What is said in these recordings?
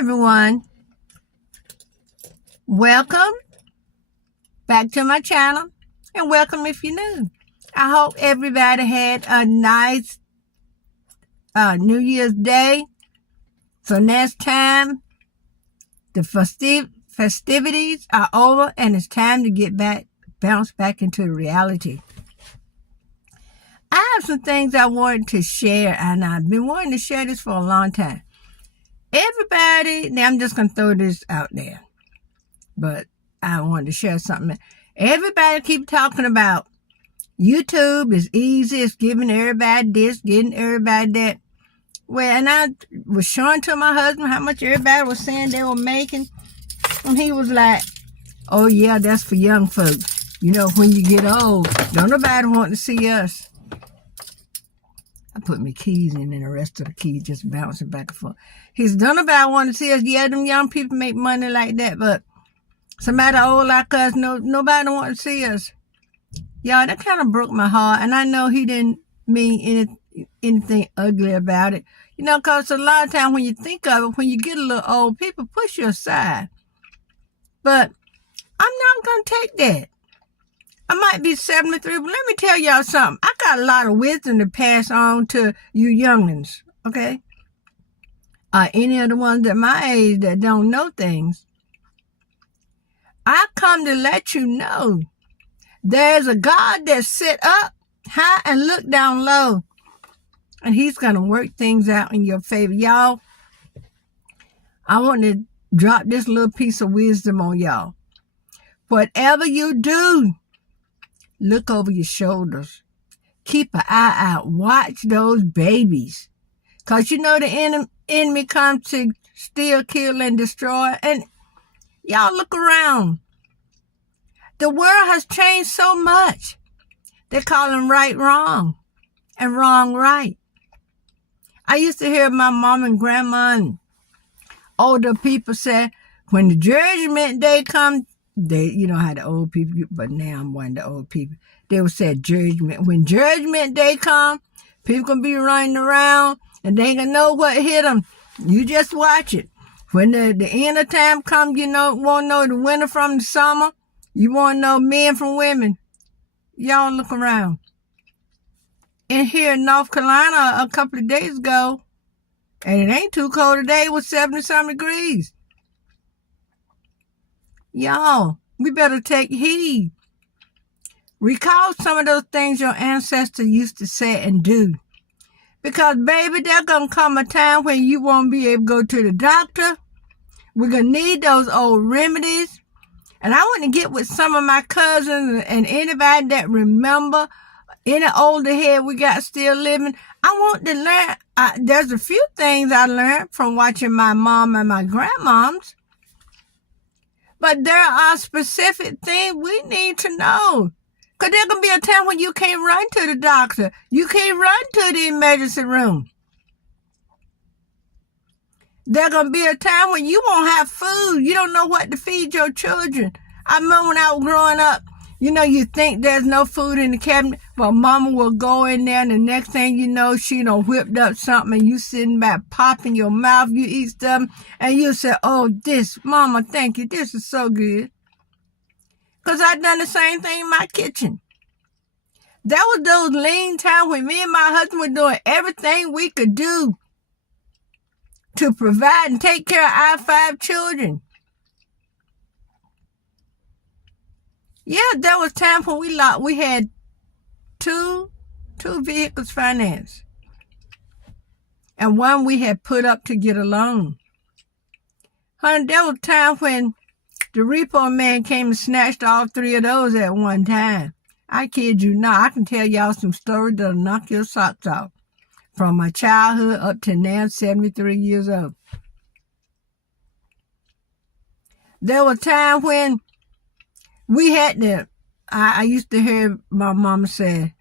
everyone. Welcome back to my channel and welcome if you're new. I hope everybody had a nice New Year's Day. So next time the festivities are over and it's time to bounce back into reality. I have some things I wanted to share, and I've been wanting to share this for a long time. Now I'm just going to throw this out there, but I wanted to share something. Everybody keep talking about YouTube is easy, it's giving everybody this, getting everybody that. Well, and I was showing to my husband how much everybody was saying they were making, and he was like, oh yeah, that's for young folks. You know, when you get old, don't nobody want to see us. I put my keys in and the rest of the keys just bouncing back and forth. He said, don't nobody want to see us. Yeah, them young people make money like that, but somebody old like us, nobody want to see us. Y'all, that kind of broke my heart. And I know he didn't mean anything ugly about it. You know, because a lot of times when you think of it, when you get a little old, people push you aside. But I'm not going to take that. I might be 73, but let me tell y'all something. I got a lot of wisdom to pass on to you youngins, okay? Any of the ones at my age that don't know things. I come to let you know there's a God that sit up high and look down low. And he's going to work things out in your favor. Y'all, I want to drop this little piece of wisdom on y'all. Whatever you do, look over your shoulders. Keep an eye out. Watch those babies. Because you know the enemy comes to steal, kill, and destroy. And y'all look around. The world has changed so much. They call them right wrong and wrong right. I used to hear my mom and grandma and older people say, when the judgment day comes, you know how the old people, but now I'm one of the old people. They would say judgment. When judgment day comes, people gonna be running around and they ain't gonna know what hit them. You just watch it. When the end of time comes, you know, won't know the winter from the summer. You won't know men from women. Y'all look around. And here in North Carolina a couple of days ago, and it ain't too cold today, it was 70-some degrees. Y'all, we better take heed. Recall some of those things your ancestors used to say and do. Because, baby, there's going to come a time when you won't be able to go to the doctor. We're going to need those old remedies. And I want to get with some of my cousins and anybody that remember any older head we got still living. I want to learn. There's a few things I learned from watching my mom and my grandmoms. But there are specific things we need to know. Because there's going to be a time when you can't run to the doctor. You can't run to the emergency room. There's going to be a time when you won't have food. You don't know what to feed your children. I remember when I was growing up, you know, you think there's no food in the cabinet. Well, mama will go in there and the next thing you know, she done whipped up something and you sitting back popping your mouth. You eat stuff and you say, oh, this, mama, thank you. This is so good. Because I done the same thing in my kitchen. That was those lean times when me and my husband were doing everything we could do to provide and take care of our 5 children. Yeah, there was times when we had two vehicles financed. And one we had put up to get a loan. Honey, there was times when the repo man came and snatched all 3 of those at one time. I kid you not. I can tell y'all some stories that'll knock your socks off. From my childhood up to now, 73 years old. There was time when we had to, I used to hear my mama say,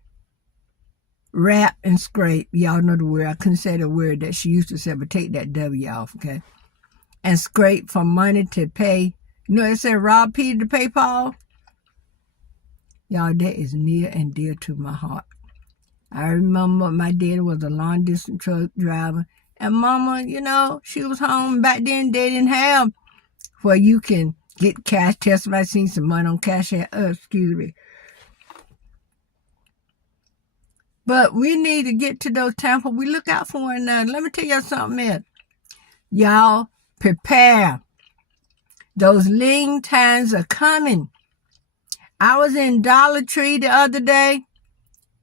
rap and scrape. Y'all know the word. I couldn't say the word that she used to say, but take that W off, okay? And scrape for money to pay. You know, it said rob Peter to pay Paul. Y'all, that is near and dear to my heart. I remember my daddy was a long-distance truck driver, and mama, she was home. Back then, they didn't have where you can get cash. Tell somebody seen some money on cash. Excuse me. But we need to get to those times where we look out for one another. Let me tell y'all something else. Y'all prepare. Those lean times are coming. I was in Dollar Tree the other day,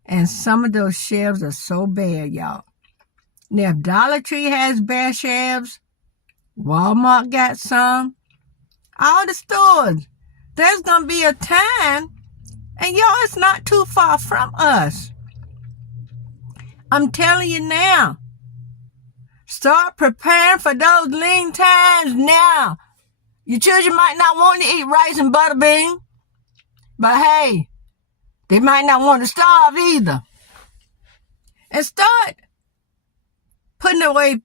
and some of those shelves are so bare, y'all. Now, if Dollar Tree has bare shelves, Walmart got some, all the stores, there's going to be a time, and y'all, it's not too far from us. I'm telling you now, start preparing for those lean times now. Your children might not want to eat rice and butter beans, but hey, they might not want to starve either. And start putting away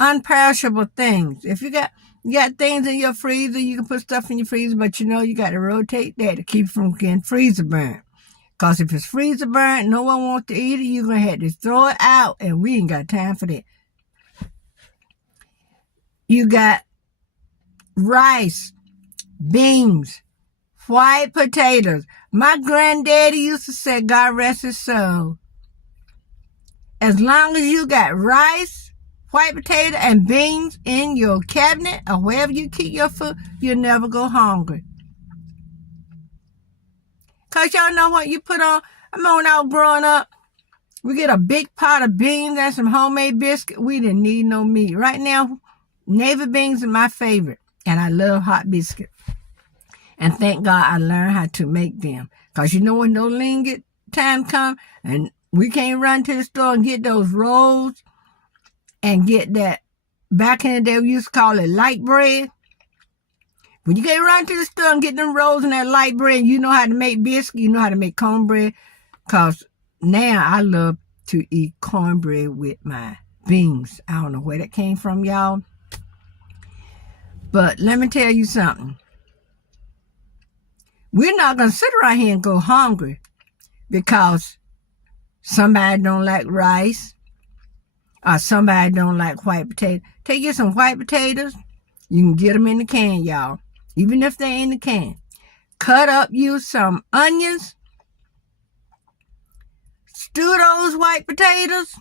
unperishable things. If you got things in your freezer, you can put stuff in your freezer, but you got to rotate that to keep it from getting freezer burn. Because if it's freezer burn, no one wants to eat it, you're going to have to throw it out, and we ain't got time for that. You got rice, beans, white potatoes. My granddaddy used to say, God rest his soul, as long as you got rice, white potato, and beans in your cabinet or wherever you keep your food, you'll never go hungry. Because y'all know what you put on. I remember when I was growing up, we get a big pot of beans and some homemade biscuit. We didn't need no meat. Right now, Navy beans are my favorite, and I love hot biscuit. And thank God I learned how to make them. Because when those lean time come, and we can't run to the store and get those rolls and get that, back in the day we used to call it light bread. When you get run to the store and get them rolls and that light bread, you know how to make biscuit, you know how to make cornbread. Because now I love to eat cornbread with my beans. I don't know where that came from, y'all. But let me tell you something. We're not going to sit around here and go hungry because somebody don't like rice or somebody don't like white potato. Take you some white potatoes. You can get them in the can, y'all. Even if they're in the can. Cut up you some onions. Stew those white potatoes.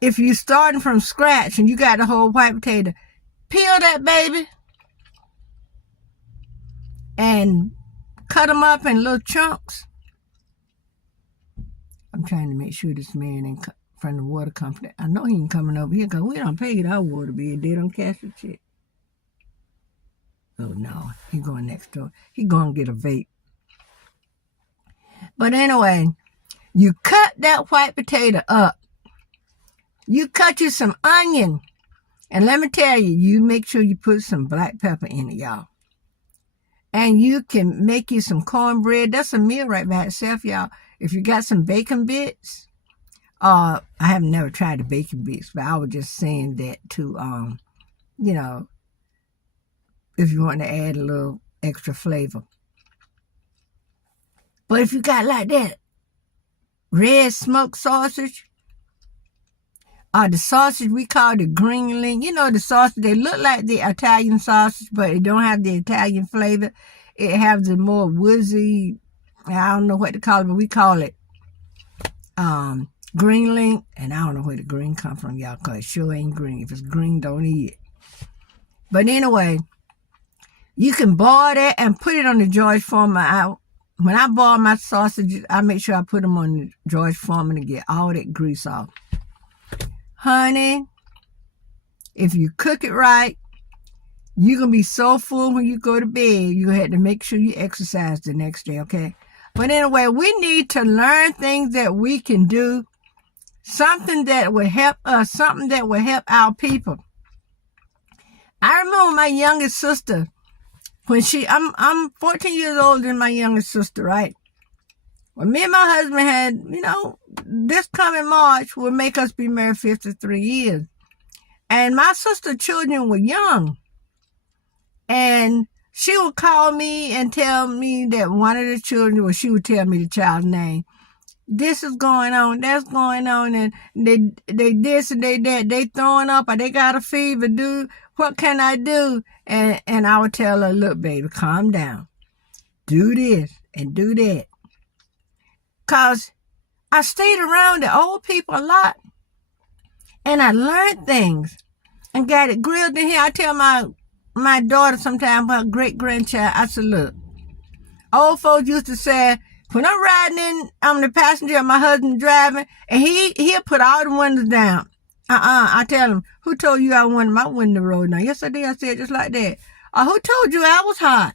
If you're starting from scratch and you got the whole white potato, peel that baby and cut them up in little chunks. I'm trying to make sure this man ain't from the water company. I know he ain't coming over here because we don't pay our water bill. They don't cash the check. Oh no, he going next door. He going to get a vape. But anyway, you cut that white potato up. You cut you some onion. And let me tell you, you make sure you put some black pepper in it, y'all. And you can make you some cornbread. That's a meal right by itself, y'all. If you got some bacon bits, I have never tried the bacon bits, but I was just saying that to, if you want to add a little extra flavor. But if you got like that red smoked sausage, or the sausage we call the green link, the sausage, they look like the Italian sausage, but it don't have the Italian flavor. It has the more woozy, I don't know what to call it, but we call it green link, and I don't know where the green come from, y'all, because it sure ain't green. If it's green, don't eat it. But anyway, you can boil that and put it on the George Foreman. When I boil my sausages, I make sure I put them on the George Foreman to get all that grease off. Honey, if you cook it right, you're going to be so full when you go to bed, you have to make sure you exercise the next day, okay? But anyway, we need to learn things that we can do, something that will help us, something that will help our people. I remember my youngest sister, when I'm 14 years older than my youngest sister, right? Well, me and my husband had, this coming March will make us be married 53 years. And my sister's children were young. And she would call me and tell me that one of the children, she would tell me the child's name. this is going on, that's going on, and they this and they that, they throwing up, or they got a fever, dude. What can I do? And I would tell her, look, baby, calm down. Do this and do that. Because I stayed around the old people a lot, and I learned things and got it grilled in here. I tell my daughter sometimes, her great-grandchild, I said, look, old folks used to say, when I'm riding in, I'm the passenger and my husband driving, and he'll put all the windows down. I tell him, who told you I wanted my window rolled down? Yes, I did. I said just like that. Or who told you I was hot?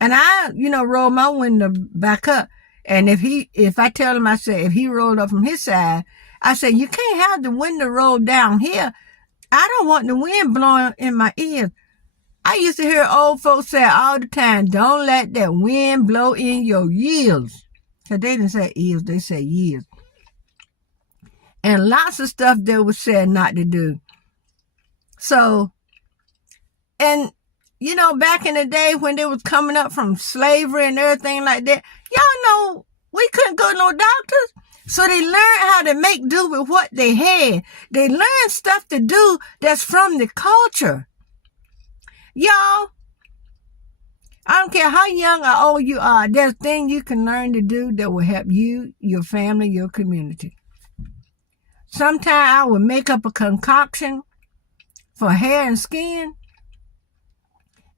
And I, roll my window back up. And if I tell him, I say, if he rolled up from his side, I say, you can't have the window rolled down here. I don't want the wind blowing in my ears. I used to hear old folks say all the time, don't let that wind blow in your ears. Because they didn't say ears, they said ears. And lots of stuff they were said not to do. So, and, back in the day when they was coming up from slavery and everything like that, y'all know we couldn't go to no doctors. So they learned how to make do with what they had. They learned stuff to do that's from the culture. Y'all, I don't care how young or old you are, there's things you can learn to do that will help you, your family, your community. Sometimes I would make up a concoction for hair and skin,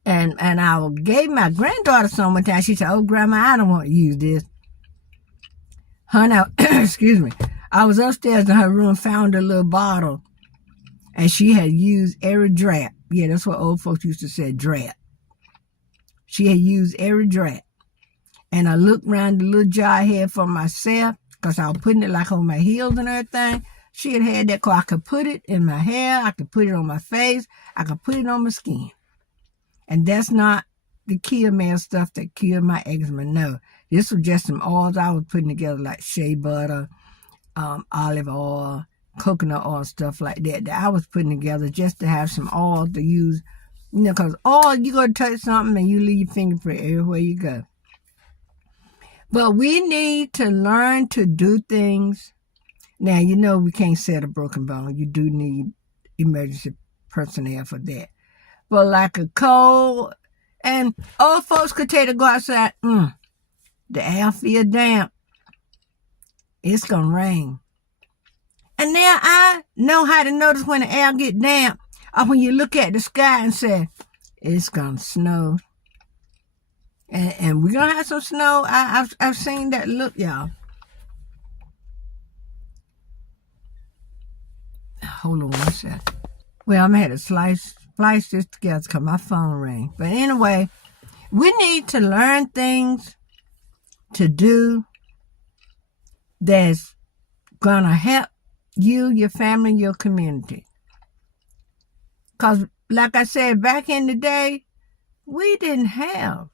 and I gave my granddaughter some one time. She said, oh, Grandma, I don't want to use this. Honey, excuse me. I was upstairs in her room, found a little bottle, and she had used every drop. Yeah, that's what old folks used to say, drop. She had used every drop. And I looked around the little jar I had for myself, because I was putting it like on my heels and everything. She had that, I could put it in my hair, I could put it on my face, I could put it on my skin. And that's not the kill male stuff that killed my eczema. No, this was just some oils I was putting together, like shea butter, olive oil, coconut oil, stuff like that I was putting together just to have some oil to use, because oil, you go to touch something and you leave your fingerprint everywhere you go. But we need to learn to do things. Now, we can't set a broken bone. You do need emergency personnel for that. But like a cold, and old folks could take to go outside, the air feel damp. It's going to rain. And now I know how to notice when the air get damp, or when you look at the sky and say, it's going to snow. And we're going to have some snow. I've seen that look, y'all. Hold on one second. Well, I'm going to have to splice this together because my phone rang. But anyway, we need to learn things to do that's going to help you, your family, your community. Because, like I said, back in the day, we didn't have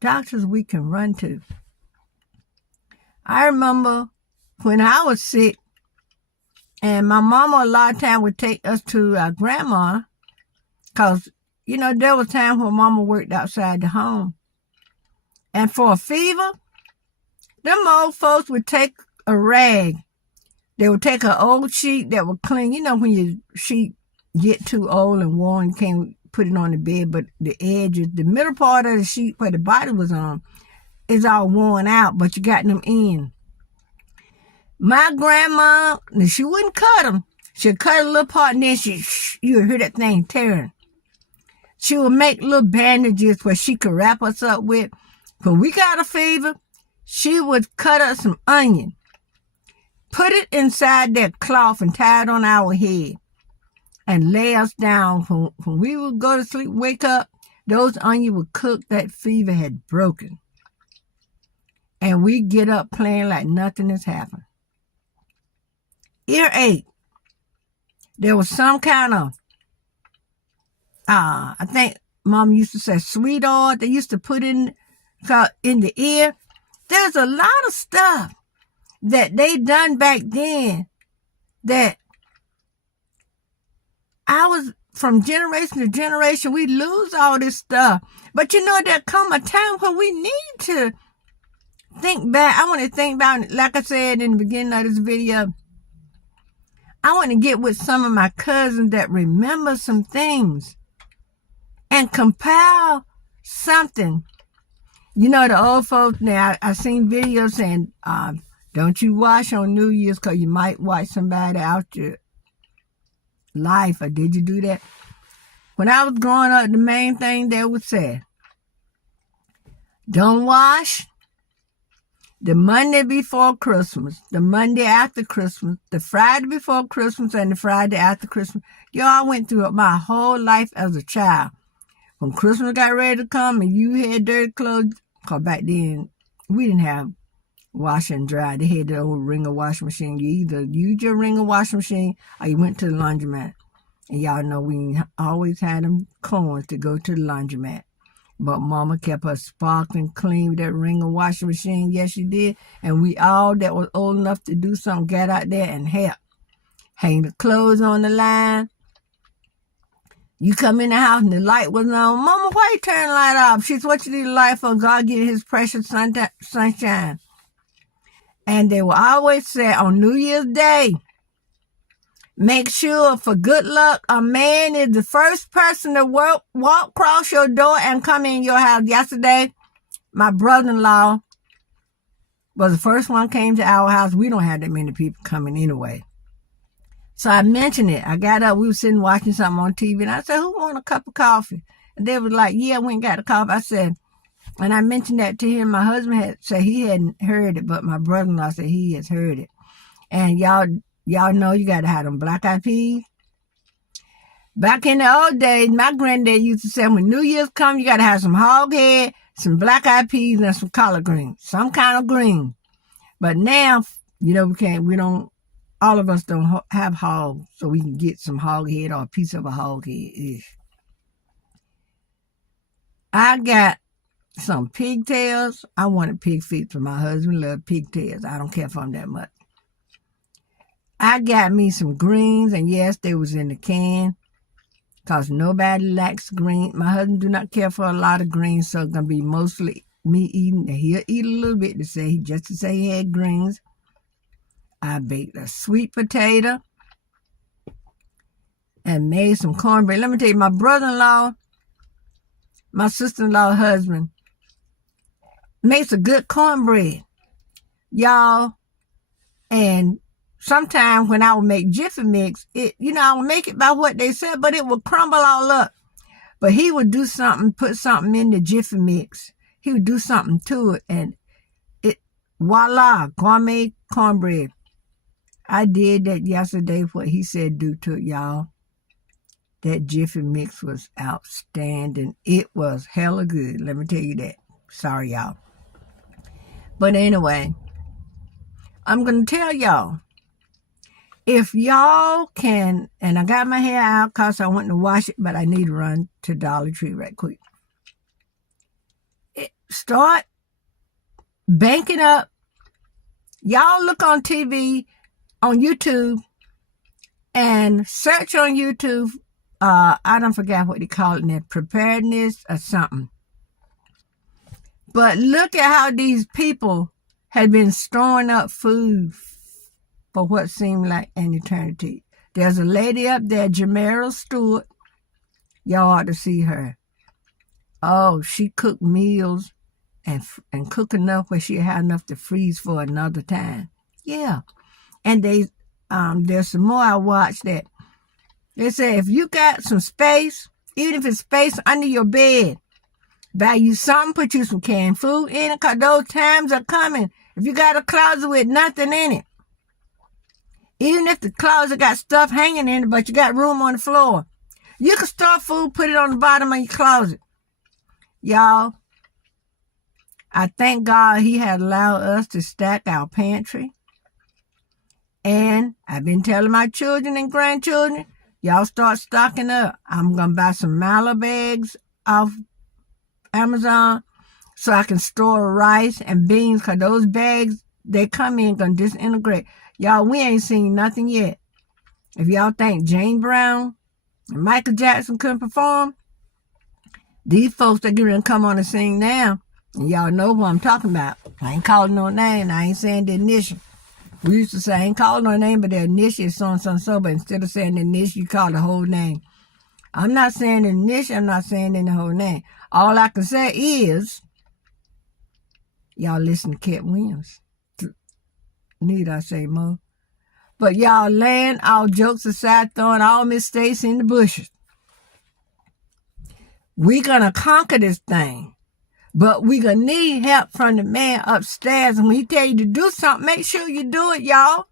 doctors we can run to. I remember when I was sick, and my mama a lot of time would take us to our grandma, because, there was times when mama worked outside the home. And for a fever, them old folks would take a rag. They would take an old sheet that would clean. When your sheet get too old and worn, you can't put it on the bed, but the edges, the middle part of the sheet where the body was on, is all worn out, but you got them in. My grandma, she wouldn't cut them. She'd cut a little part, and then you would hear that thing tearing. She would make little bandages where she could wrap us up with. When we got a fever, she would cut us some onion, put it inside that cloth and tie it on our head, and lay us down. When we would go to sleep, wake up, those onions would cook. That fever had broken. And we get up playing like nothing has happened. Earache. There was some kind of, I think Mom used to say sweet oil they used to put in the ear. There's a lot of stuff that they done back then that I was, from generation to generation, we lose all this stuff. But there come a time when we need to think back. I want to think about, like I said in the beginning of this video, I want to get with some of my cousins that remember some things and compile something. You know, the old folks now, I seen videos saying, don't you wash on New Year's because you might watch somebody out your life. Or did you do that? When I was growing up, the main thing they would say, don't wash the Monday before Christmas, the Monday after Christmas, the Friday before Christmas, and the Friday after Christmas. Y'all, I went through it my whole life as a child. When Christmas got ready to come and you had dirty clothes, because back then we didn't have wash and dry. They had the old Ringer washing machine. You either used your Ringer washing machine or you went to the laundromat. And y'all know we always had them coins to go to the laundromat. But Mama kept us sparkling clean with that Ringer washing machine. Yes, she did. And we all that was old enough to do something got out there and helped. Hang the clothes on the line. You come in the house and the light was on. Mama, why you turn the light off? She's what you need the light for. God give his precious sunshine. And they will always say on New Year's Day, make sure for good luck, a man is the first person to walk across your door and come in your house. Yesterday, my brother-in-law was the first one came to our house. We don't have that many people coming anyway. So I mentioned it. I got up. We were sitting watching something on TV. And I said, who want a cup of coffee? And they was like, yeah, we ain't got a coffee. I said, and I mentioned that to him. My husband had said he hadn't heard it, but my brother-in-law said he has heard it. And y'all know you got to have them black-eyed peas. Back in the old days, my granddad used to say, when New Year's come, you got to have some hog head, some black-eyed peas, and some collard greens, some kind of green. But now, you know, all of us don't have hogs, so we can get some hog head or a piece of a hog head. I got some pigtails. I wanted pig feet for my husband. Loved pigtails. I don't care for them that much. I got me some greens, and yes, they was in the can, because nobody likes green. My husband do not care for a lot of greens, so it's going to be mostly me eating. He'll eat a little bit to say he had greens. I baked a sweet potato and made some cornbread. Let me tell you, my brother-in-law, my sister-in-law husband, makes a good cornbread, y'all. And sometimes when I would make Jiffy Mix, I would make it by what they said, but it would crumble all up. But he would do something, put something in the Jiffy Mix. He would do something to it, and voila, gourmet cornbread. I did that yesterday, what he said do to it, y'all. That Jiffy Mix was outstanding. It was hella good. Let me tell you that. Sorry, y'all. But anyway, I'm going to tell y'all, if y'all can, and I got my hair out because I want to wash it, but I need to run to Dollar Tree right quick. Start banking up. Y'all look on TV, on YouTube, and search on YouTube, I don't forget what they call it now, preparedness or something. But look at how these people had been storing up food for what seemed like an eternity. There's a lady up there, Jamera Stewart. Y'all ought to see her. Oh, she cooked meals and cook enough where she had enough to freeze for another time. Yeah. And there's some more I watched that. They say if you got some space, even if it's space under your bed, buy you something, put you some canned food in it, because those times are coming. If you got a closet with nothing in it, even if the closet got stuff hanging in it, but you got room on the floor, you can store food, put it on the bottom of your closet. Y'all, I thank God he had allowed us to stack our pantry. And I've been telling my children and grandchildren, y'all start stocking up. I'm going to buy some Mala bags off Amazon so I can store rice and beans, because those bags, they come in, going to disintegrate. Y'all, we ain't seen nothing yet. If y'all think Jane Brown and Michael Jackson couldn't perform, these folks that are going to come on the scene now, And y'all know who I'm talking about. I ain't calling no name. I ain't saying the initial. We used to say, I ain't calling no name, but the initial is so, but instead of saying the initial, you call the whole name. I'm not saying the initial, I'm not saying in the whole name. All I can say is, y'all listen to Cat Williams. Need I say more? But y'all laying all jokes aside, throwing all mistakes in the bushes. We gonna conquer this thing. But we gonna need help from the man upstairs. And when he tell you to do something, make sure you do it, y'all.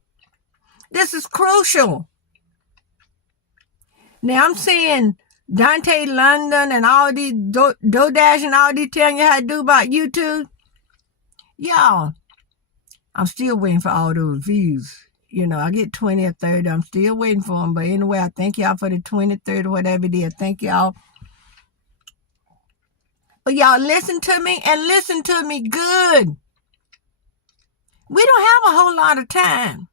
This is crucial. Now I'm seeing Dante London and all these DoorDash and all these telling you how to do about YouTube. Y'all, I'm still waiting for all those views. You know, I get 20 or 30. I'm still waiting for them. But anyway, I thank y'all for the 20, 30, whatever it is. Thank y'all. But y'all listen to me and listen to me good. We don't have a whole lot of time.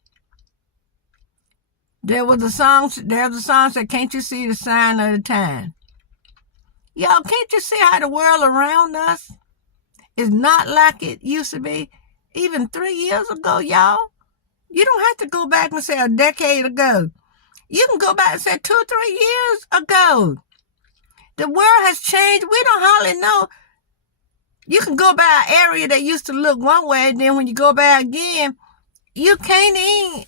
There's a song that can't you see the sign of the time? Y'all, can't you see how the world around us is not like it used to be? Even 3 years ago, y'all. You don't have to go back and say a decade ago. You can go back and say 2 or 3 years ago. The world has changed. We don't hardly know. You can go by an area that used to look one way, and then when you go back again, you can't even,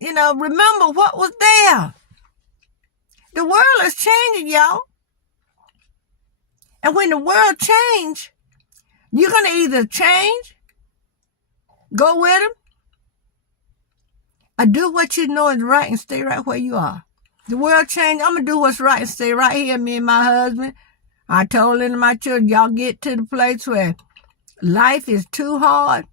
remember what was there. The world is changing, y'all. And when the world changes, you're going to either change, go with them, or do what you know is right and stay right where you are. The world changed. I'm going to do what's right and stay right here, me and my husband. I told them to my children, y'all get to the place where life is too hard.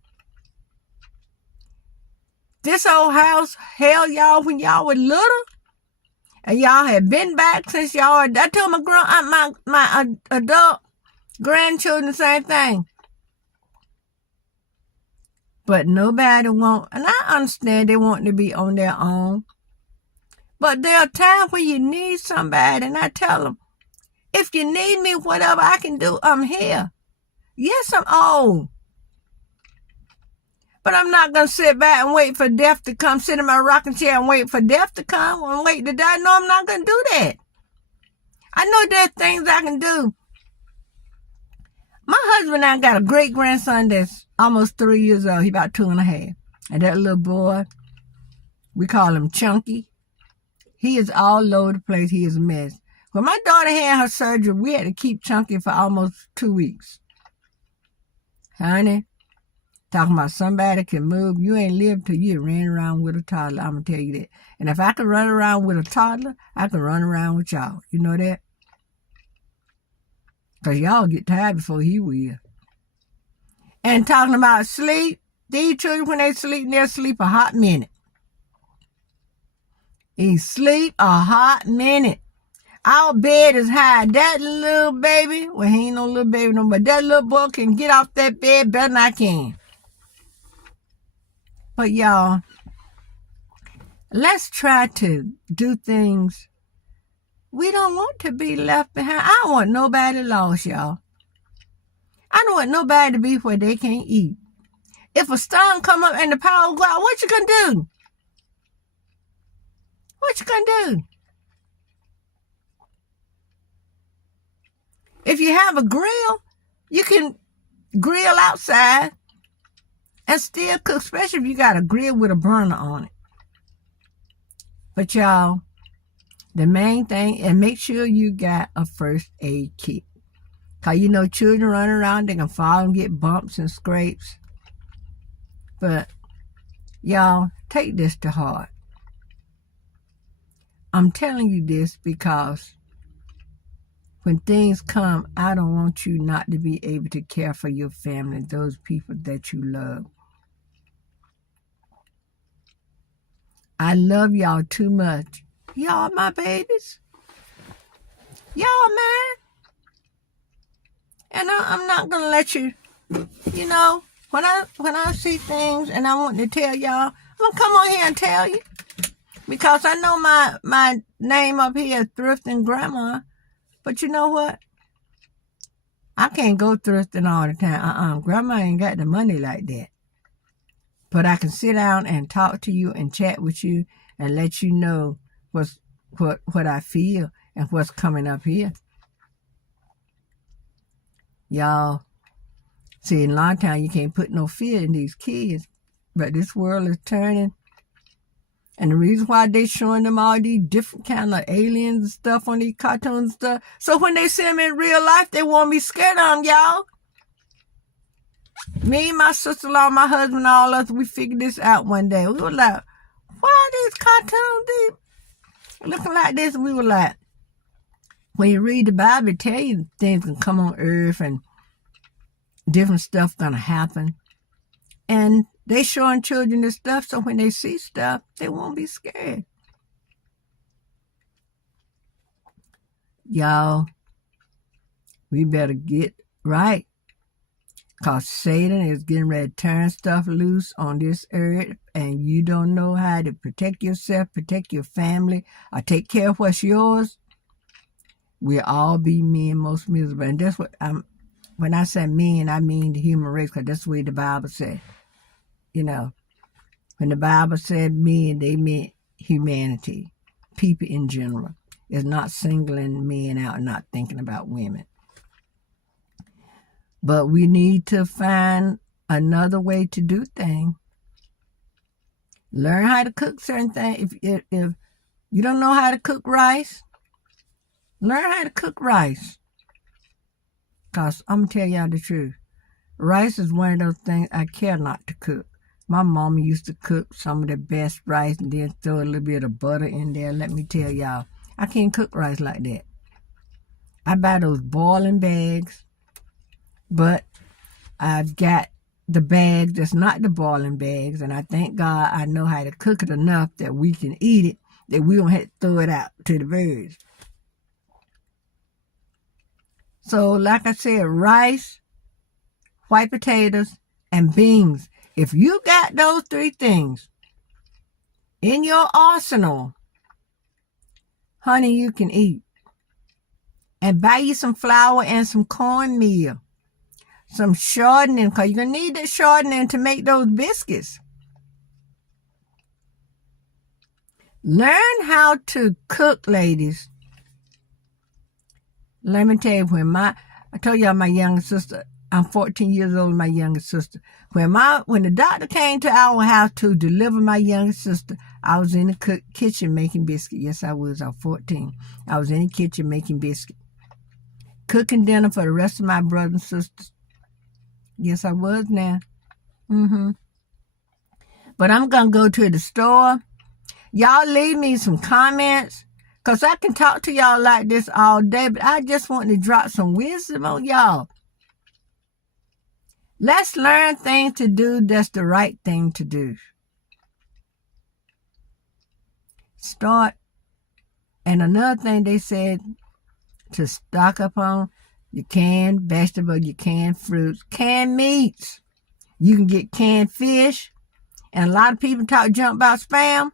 This old house held y'all when y'all were little. And y'all had been back since y'all. I told my adult grandchildren the same thing. But nobody won't. And I understand they want to be on their own. But there are times where you need somebody. And I tell them, if you need me, whatever I can do, I'm here. Yes, I'm old. But I'm not going to sit back and wait for death to come, sit in my rocking chair and wait for death to come and wait to die. No, I'm not going to do that. I know there's things I can do. My husband and I got a great-grandson that's almost 3 years old. He's about 2.5. And that little boy, we call him Chunky. He is all over the place. He is a mess. When my daughter had her surgery, we had to keep Chunky for almost 2 weeks. Honey, talking about somebody can move. You ain't lived till you ran around with a toddler. I'm going to tell you that. And if I could run around with a toddler, I can run around with y'all. You know that? Because y'all get tired before he will. And talking about sleep, these children, when they sleep, they'll sleep a hot minute. He sleep a hot minute. Our bed is high. That little baby, well, he ain't no little baby no more, but that little boy can get off that bed better than I can. But y'all, let's try to do things. We don't want to be left behind. I don't want nobody lost, y'all. I don't want nobody to be where they can't eat. If a storm come up and the power go out, what you gonna do? What you gonna do? If you have a grill, you can grill outside and still cook, especially if you got a grill with a burner on it. But y'all, the main thing, and make sure you got a first aid kit. Because you know children run around, they can fall and get bumps and scrapes. But y'all, take this to heart. I'm telling you this because when things come, I don't want you not to be able to care for your family, those people that you love. I love y'all too much. Y'all my babies. Y'all mine. And I'm not going to let you, when I see things and I want to tell y'all, I'm going to come on here and tell you. Because I know my name up here is Thrifting Grandma. But you know what? I can't go thrifting all the time. Grandma ain't got the money like that. But I can sit down and talk to you and chat with you and let you know what I feel and what's coming up here. Y'all, see, in a long time you can't put no fear in these kids. But this world is turning. And the reason why they showing them all these different kind of aliens and stuff on these cartoons and stuff, so when they see them in real life, they won't be scared of them, y'all. Me, my sister-in-law, my husband, all us, we figured this out one day. We were like, why are these cartoons looking like this? And we were like, when you read the Bible, it tell you things can come on earth and different stuff gonna happen. And they showing children this stuff, so when they see stuff, they won't be scared. Y'all, we better get right. Because Satan is getting ready to turn stuff loose on this earth, and you don't know how to protect yourself, protect your family, or take care of what's yours. We'll all be men most miserable. And that's what when I say men, I mean the human race, because that's the way the Bible said. You know, when the Bible said men, they meant humanity, people in general. It's not singling men out and not thinking about women. But we need to find another way to do things. Learn how to cook certain things. If you don't know how to cook rice, learn how to cook rice. Because I'm going to tell y'all the truth. Rice is one of those things I care not to cook. My mama used to cook some of the best rice and then throw a little bit of butter in there. Let me tell y'all, I can't cook rice like that. I buy those boiling bags, but I've got the bags that's not the boiling bags, and I thank God I know how to cook it enough that we can eat it, that we don't have to throw it out to the birds. So, like I said, rice, white potatoes, and beans. If you got those three things in your arsenal, honey, you can eat. And buy you some flour and some cornmeal. Some shortening, because you're going to need that shortening to make those biscuits. Learn how to cook, ladies. Let me tell you, I told y'all my younger sister, I'm 14 years old, my younger sister. When the doctor came to our house to deliver my younger sister, I was in the kitchen making biscuit. Yes, I was. I was 14. I was in the kitchen making biscuit. Cooking dinner for the rest of my brothers and sisters. Yes, I was now. But I'm going to go to the store. Y'all leave me some comments, because I can talk to y'all like this all day, but I just want to drop some wisdom on y'all. Let's learn things to do that's the right thing to do. Start. And another thing they said to stock up on, your canned vegetables, your canned fruits, canned meats. You can get canned fish. And a lot of people talk junk about Spam.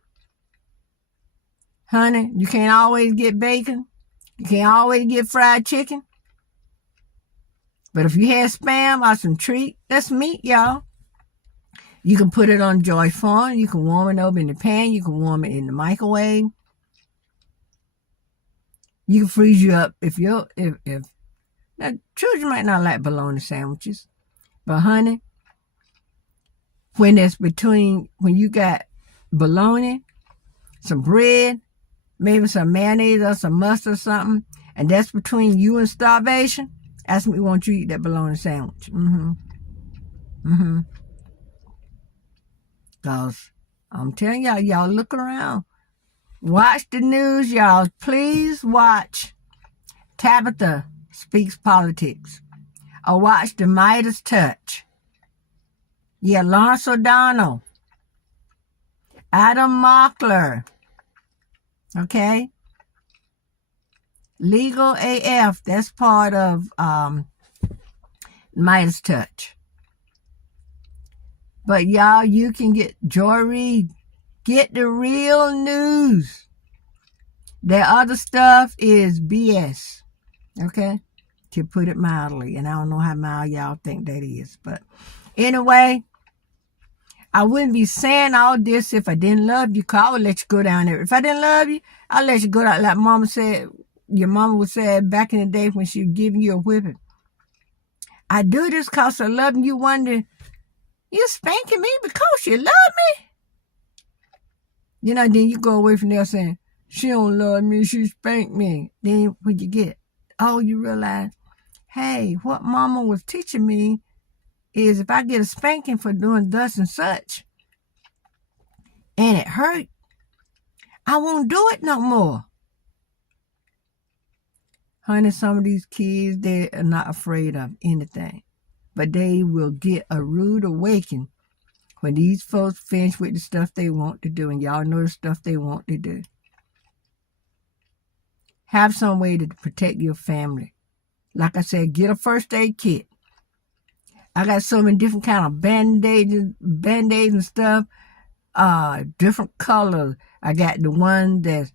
Honey, you can't always get bacon. You can't always get fried chicken. But if you had Spam or some treat, that's meat, y'all. You can put it on Joy Farm. You can warm it over in the pan. You can warm it in the microwave. You can freeze you up if now children might not like bologna sandwiches, but honey, when you got bologna, some bread, maybe some mayonnaise or some mustard or something, and that's between you and starvation, ask me, won't you eat that bologna sandwich? Because I'm telling y'all look around. Watch the news, y'all. Please watch Tabitha Speaks Politics. Or watch The Midas Touch. Yeah, Lawrence O'Donnell. Adam Mockler. Okay? Legal AF. That's part of Midas Touch. But y'all, you can get Joy Reid. Get the real news. That other stuff is BS. Okay? to put it mildly. And I don't know how mild y'all think that is. But anyway, I wouldn't be saying all this if I didn't love you, because I would let you go down there. If I didn't love you, I'd let you go down, like Mama said, your mama would say back in the day when she was giving you a whipping. I do this because I love you. Wonder, you spanking me because you love me? You know, then you go away from there saying, she don't love me, she spanked me. Then when you get, oh, you realize, hey, what Mama was teaching me is if I get a spanking for doing thus and such, and it hurt, I won't do it no more. Honey, some of these kids, they are not afraid of anything. But they will get a rude awakening when these folks finish with the stuff they want to do. And y'all know the stuff they want to do. Have some way to protect your family. Like I said, get a first aid kit. I got so many different kind of band-aids and stuff. Different colors. I got the one that's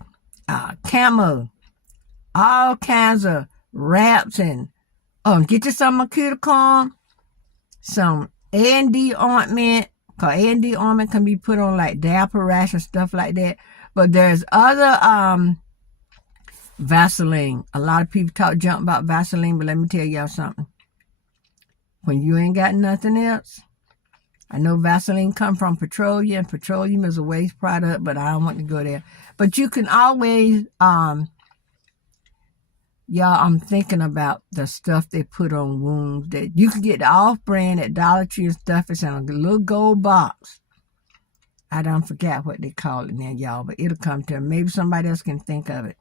camo. All kinds of wraps and get you some cuticorn, some A&D ointment, because A&D ointment can be put on like dapper rash and stuff like that. But there's other Vaseline. A lot of people talk junk about Vaseline, but let me tell y'all something. When you ain't got nothing else, I know Vaseline come from petroleum. Petroleum is a waste product, but I don't want to go there. But you can always y'all, I'm thinking about the stuff they put on wounds that you can get the off-brand at Dollar Tree and stuff. It's in a little gold box. I don't forget what they call it now, y'all, but it'll come to them. Maybe somebody else can think of it.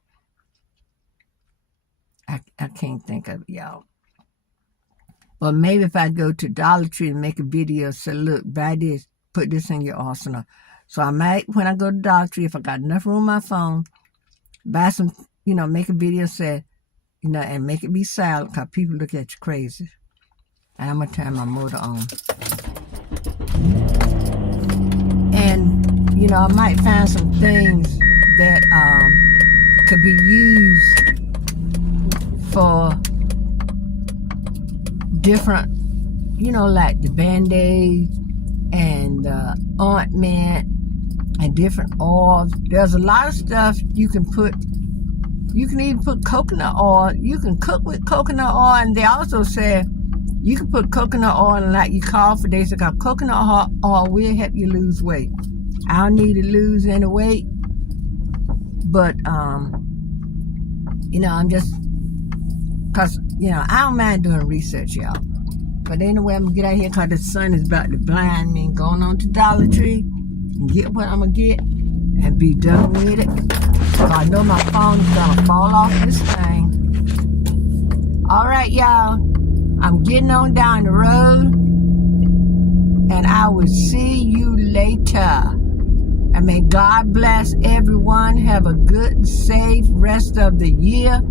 I can't think of it, y'all. But maybe if I go to Dollar Tree and make a video, say, look, buy this, put this in your arsenal. So I might, when I go to Dollar Tree, if I got enough room on my phone, buy some, make a video, say, and make it be silent because people look at you crazy. And I'm going to turn my motor on. And, I might find some things that could be used for different, like the Band-Aid and ointment and different oils. There's a lot of stuff you can put. You can even put coconut oil. You can cook with coconut oil. And they also said you can put coconut oil in like you call for days ago. Coconut oil will help you lose weight. I don't need to lose any weight. But, I'm just, because, I don't mind doing research, y'all. But anyway, I'm going to get out here because the sun is about to blind me. Going on to Dollar Tree and get what I'm going to get and be done with it. So I know my phone is going to fall off this thing. All right, y'all. I'm getting on down the road. And I will see you later. And may God bless everyone. Have a good, safe rest of the year.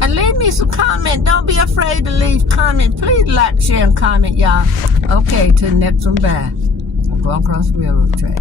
And leave me some comment. Don't be afraid to leave comment. Please like, share, and comment, y'all. Okay, till the next one. Bye. I'm going across the railroad track.